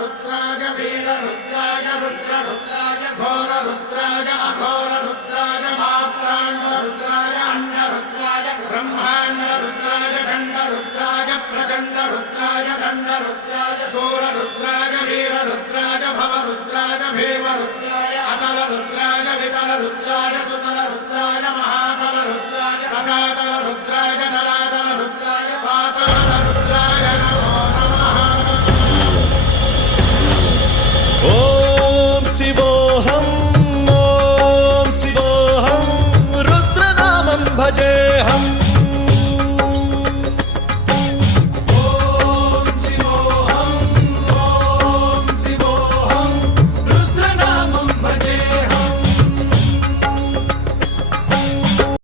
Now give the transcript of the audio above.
रुद्राय वीर रुद्राय रुद्र रुद्राय घोर रुद्राय अघोर रुद्राय मात्रांड रुद्राय अंड रुद्राय ब्रह्मांड रुद्राय चंड रुद्राय प्रचंड रुद्राय दंड रुद्राय सूर रुद्राय वीर रुद्राय भव रुद्राय भीम रुद्राय अतल रुद्राय वितल रुद्राय सुतल रुद्राय महातल रुद्राय सचातल